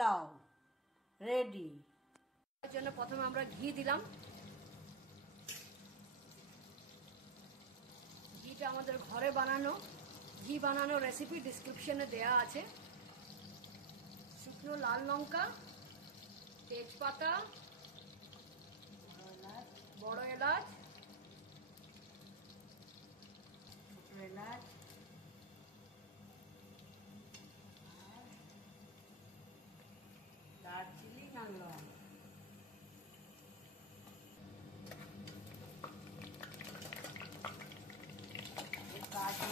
Pulao ready. এর জন্য প্রথমে আমরা ঘি দিলাম। ঘিটা আমাদের ঘরে বানানো, ঘি বানানো রেসিপি ডিসক্রিপশনে দেয়া আছে। শুকনো লাল লঙ্কা, তেজপাতা, বড় এলাচ, ছোট এলাচ, দারচিনি আর লং। কাজু,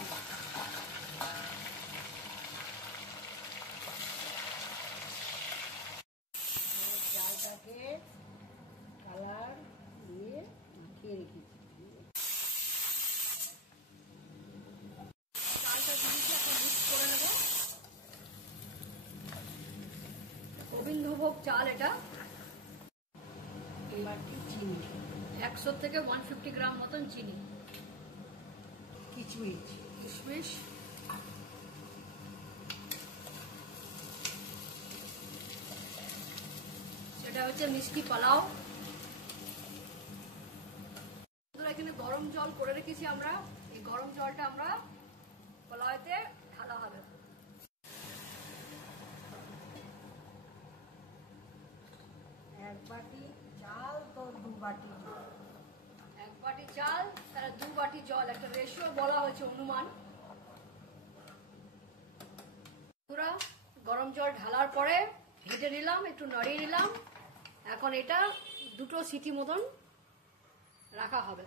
চালটাকে কালার দিয়ে মাখিয়ে রেখেছি। চালটা দিয়েছি, এখন মিক্স করে নেব। গোবিন্দভোগ চাল এটা। এবার চিনি, 100 থেকে 150 গ্রাম মতন চিনি, কিশমিশ, কিশমিশ, সেটা হচ্ছে মিষ্টি পোলাও। এখানে গরম জল করে রেখেছি আমরা, এই গরম জলটা আমরা পোলাওতে ঢালা হবে। এক বাটি চাল তো 2 বাটি, 1 বাটি চাল তাহলে 2 বাটি জল, একটা রেশিও বলা হয়েছে, অনুমান। পুরা গরম জল ঢালার পরে ভেজে নিলাম, একটু নড়িয়ে নিলাম। এখন এটা 2টো সিটি মতন রাখা হবে।